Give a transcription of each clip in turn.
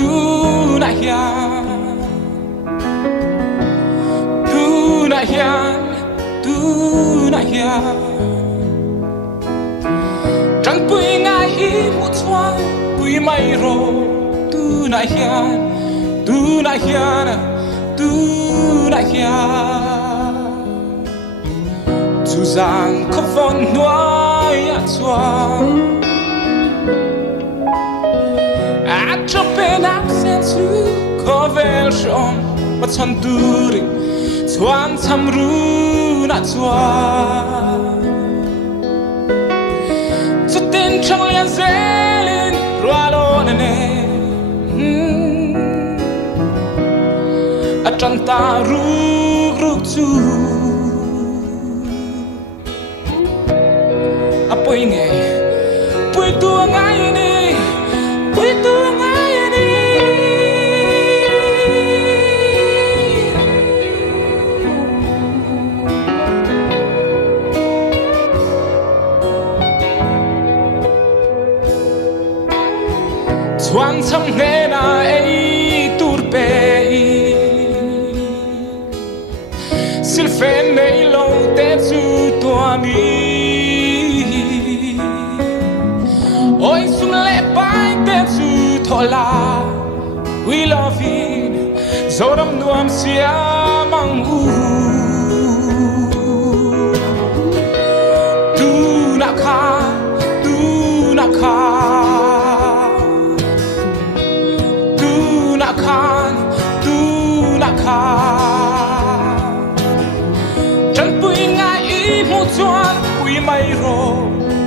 Tunah hian, Tunah hian, Tunah hian. Chẳng bụi ngài ý một xoan bụi mây rô. Tunah hian, Tunah hian, Tunah hian. Dù rằng có vốn nuôi ạ xoan cho bên áo sen su có vel som và chọn turi chuan tham ru na chuan cho tên trong liên dễ lên roa lo nè a chọn ta ru chu a poi nghe poi tua ngay đi poi tua Chuan chăm nghe na ấy tur pe sil phen nei lâu te chu tua mi oi sum le pai te chu thola we love you zoram nuam sia mang u tu na kha Tunah chẳng bụi ngài ý một chuan bụi mây rô.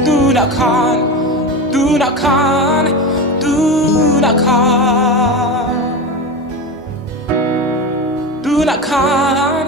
Tunah hian, Tunah hian, Tunah hian, Tunah hian.